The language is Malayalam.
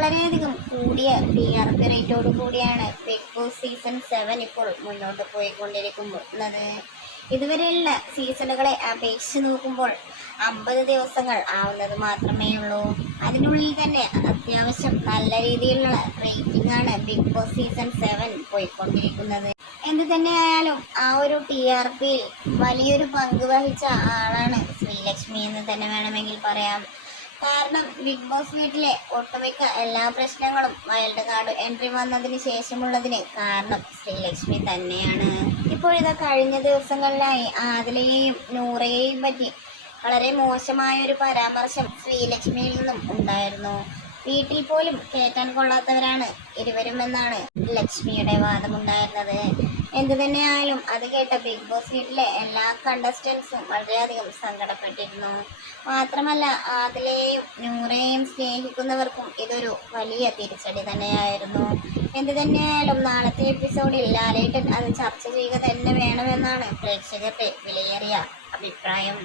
വളരെയധികം കൂടിയ ടി ആർ പി റേറ്റോട് കൂടിയാണ്. ബിഗ് ബോസ് സീസൺ സെവൻ ഇപ്പോൾ മുന്നോട്ട് പോയിക്കൊണ്ടിരിക്കുന്നത്. ഇതുവരെയുള്ള സീസണുകളെ അപേക്ഷിച്ച് നോക്കുമ്പോൾ അമ്പത് ദിവസങ്ങൾ ആവുന്നത് മാത്രമേ ഉള്ളൂ. അതിനുള്ളിൽ തന്നെ അത്യാവശ്യം നല്ല രീതിയിലുള്ള റേറ്റിംഗ് ആണ് ബിഗ് ബോസ് സീസൺ സെവൻ പോയിക്കൊണ്ടിരിക്കുന്നത്. എന്ത് തന്നെയായാലും ആ ഒരു ടി ആർ പിയിൽ വലിയൊരു പങ്ക് വഹിച്ച ആളാണ് ശ്രീലക്ഷ്മി എന്ന് തന്നെ വേണമെങ്കിൽ പറയാം. കാരണം ബിഗ് ബോസ് വീട്ടിലെ ഒട്ടുമിക്ക എല്ലാ പ്രശ്നങ്ങളും വൈൽഡ് കാർഡ് എൻട്രി വന്നതിന് ശേഷമുള്ളതിന് കാരണം ശ്രീലക്ഷ്മി തന്നെയാണ്. ഇപ്പോഴിതാ കഴിഞ്ഞ ദിവസങ്ങളിലായി ആദിലയെയും നൂറയെയും പറ്റി വളരെ മോശമായ ഒരു പരാമർശം ശ്രീലക്ഷ്മിയിൽ നിന്നും ഉണ്ടായിരുന്നു. വീട്ടിൽ പോലും കേൾക്കാൻ കൊള്ളാത്തവരാണ് ഇരുവരും എന്നാണ് ലക്ഷ്മിയുടെ വാദമുണ്ടായിരുന്നത്. എന്തു തന്നെയായാലും അത് കേട്ട ബിഗ് ബോസ് വീട്ടിലെ എല്ലാ കണ്ടസ്റ്റൻസും വളരെയധികം സങ്കടപ്പെട്ടിരുന്നു. മാത്രമല്ല ആദിലെയും നൂറേയും സ്നേഹിക്കുന്നവർക്കും ഇതൊരു വലിയ തിരിച്ചടി തന്നെയായിരുന്നു. എന്തു തന്നെയായാലും നാളത്തെ എപ്പിസോഡിൽ ലാലേട്ടൻ അത് ചർച്ച ചെയ്യുക തന്നെ വേണമെന്നാണ് പ്രേക്ഷകരുടെ വിലയേറിയ അഭിപ്രായം.